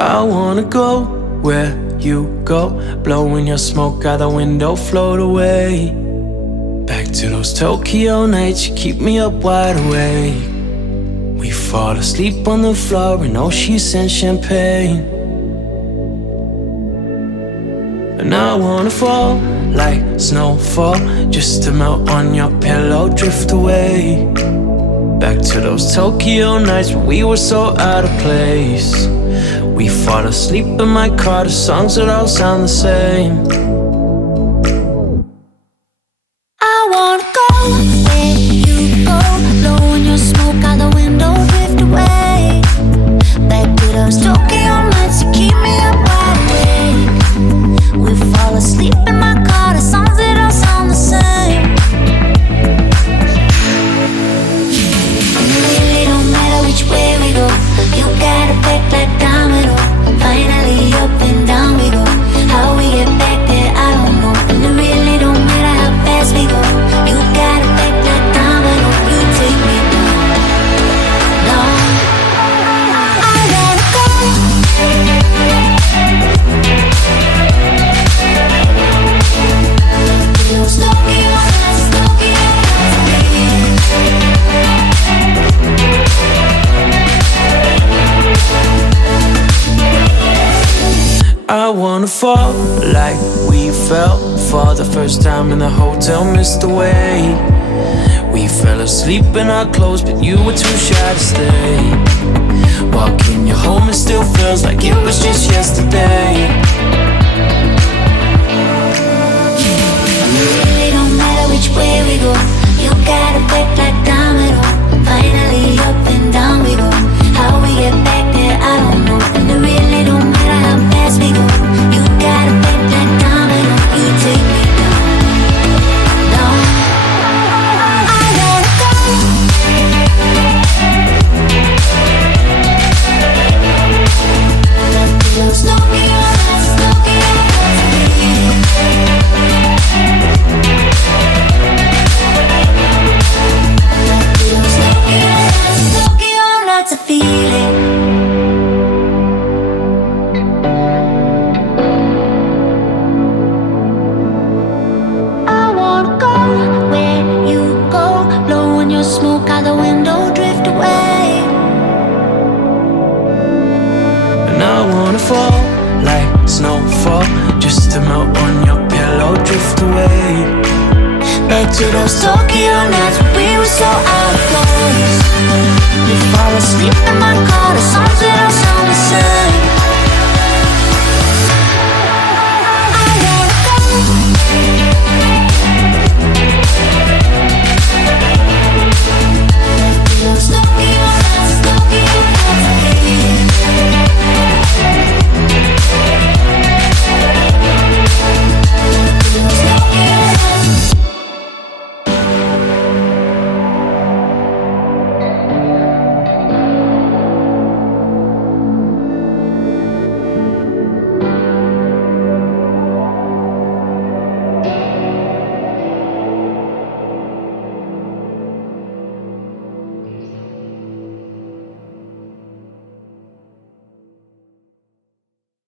I wanna go where you go, blowing your smoke out the window, float away. Back to those Tokyo nights, you keep me up wide awake. We fall asleep on the floor in old sheets and champagne. And I wanna fall like snowfall, just to melt on your pillow, drift away. Back to those Tokyo nights when we were so out of place. We fall asleep in my car, the songs would all sound the same. I wanna go where you go, blowing your smoke out the window, drift away. Back to those Tokyo nights, you keep me up wide awake. We fall asleep in my car, the songs that all sound the same. It really don't matter which way we go, you got effect like domino. Finally up and down we go. How we get back there, I don't know. And it really don't matter how fast we go. You got effect like domino. You take me down, down. I wanna go. I wanna fall like we fell for the first time in the hotel, missed the way. We fell asleep in our clothes, but you were too shy to stay. Walking you home, it still feels like it was just yesterday. It really don't matter which way we go, you got effect like domino. Finally up and down we go. How we get back there, I don't know. And it really don't matter how fast we go. You got effect like domino. You take me down, down. I wanna go. Those Tokyo nights, Tokyo nights, I feel it. I wanna go where you go, blowing your smoke out the window, drift away. And I wanna fall like snowfall, just to melt on your pillow, drift away. Back to those Tokyo nights when we were so out of place. We fall